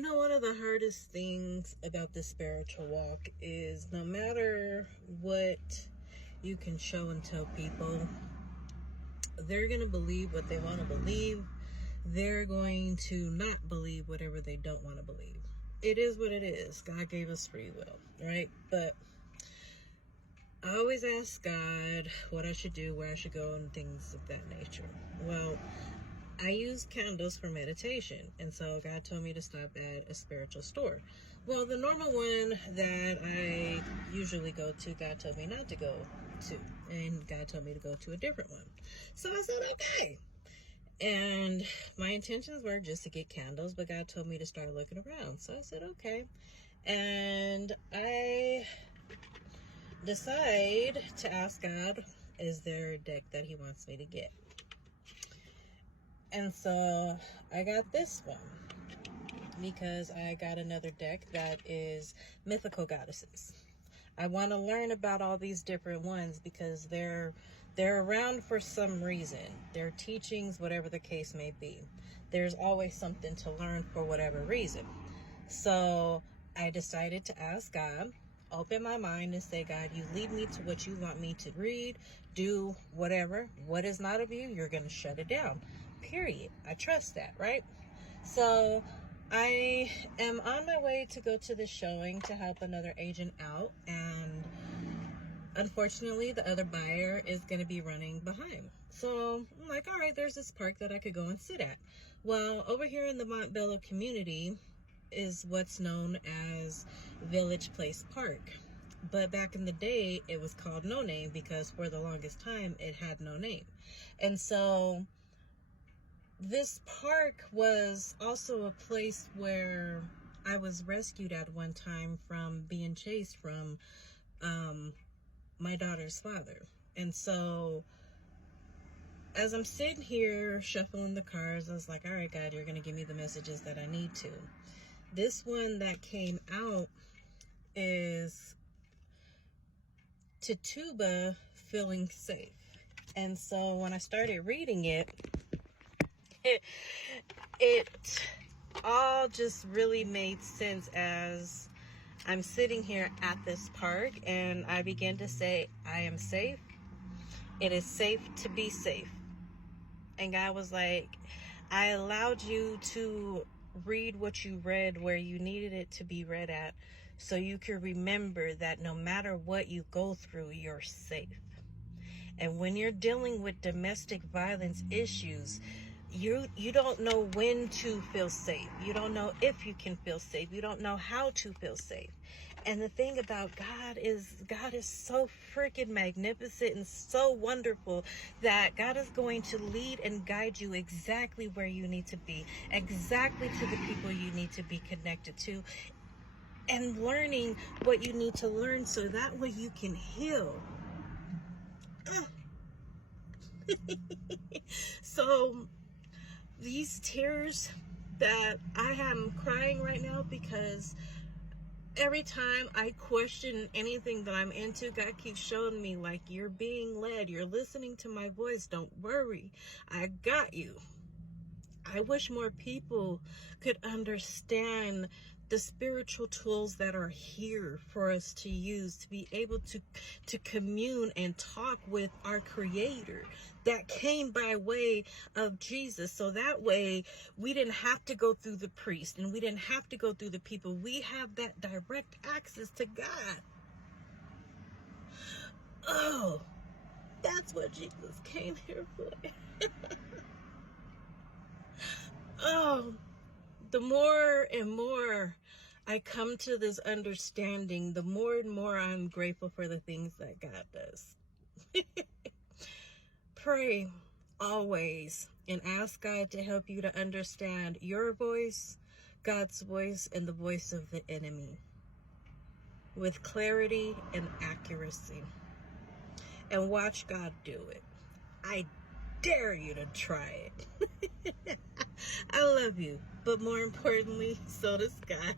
One of the hardest things about the spiritual walk is no matter what you can show and tell people, they're going to believe what they want to believe. They're going to not believe whatever they don't want to believe. It is what it is. God gave us free will, right? But I always ask God what I should do, where I should go, and things of that nature. Well, I use candles for meditation, and so God told me to stop at a spiritual store. Well, the normal one that I usually go to, God told me not to go to, and God told me to go to a different one. So I said, okay. And my intentions were just to get candles, but God told me to start looking around. So I said, okay. And I decide to ask God, is there a deck that he wants me to get? And so I got this one because I got another deck that is mythical goddesses. I want to learn about all these different ones because they're around for some reason. Their teachings, whatever the case may be. There's always something to learn for whatever reason. So I decided to ask God, open my mind and say, God, you lead me to what you want me to read, do, whatever. What is not of you, you're going to shut it down. Period. I trust that, right? So I am on my way to go to the showing to help another agent out, and unfortunately the other buyer is going to be running behind. So I'm like, all right, there's this park that I could go and sit at. Well, over here in the Montbello community is what's known as Village Place Park. But back in the day, it was called No Name because for the longest time, it had no name. And so this park was also a place where I was rescued at one time from being chased from my daughter's father. And so as I'm sitting here shuffling the cards, I was like, all right, God, you're going to give me the messages that I need to. This one that came out is Tituba Feeling Safe. And so when I started reading it all just really made sense as I'm sitting here at this park and I began to say, I am safe. It is safe to be safe. And God was like, I allowed you to read what you read where you needed it to be read at so you could remember that no matter what you go through, you're safe. And when you're dealing with domestic violence issues, you don't know when to feel safe. You don't know if you can feel safe. You don't know how to feel safe. And the thing about God is so freaking magnificent and so wonderful that God is going to lead and guide you exactly where you need to be, exactly to the people you need to be connected to, and learning what you need to learn so that way you can heal. So these tears that I am crying right now because every time I question anything that I'm into, God keeps showing me, like, you're being led. You're listening to my voice. Don't worry. I got you. I wish more people could understand the spiritual tools that are here for us to use to be able to commune and talk with our Creator that came by way of Jesus. So that way we didn't have to go through the priest and we didn't have to go through the people. We have that direct access to God. Oh, that's what Jesus came here for. Oh, the more and more I come to this understanding, the more and more I'm grateful for the things that God does. Pray always and ask God to help you to understand your voice, God's voice, and the voice of the enemy with clarity and accuracy. And watch God do it. I dare you to try it. I love you, but more importantly, so does God.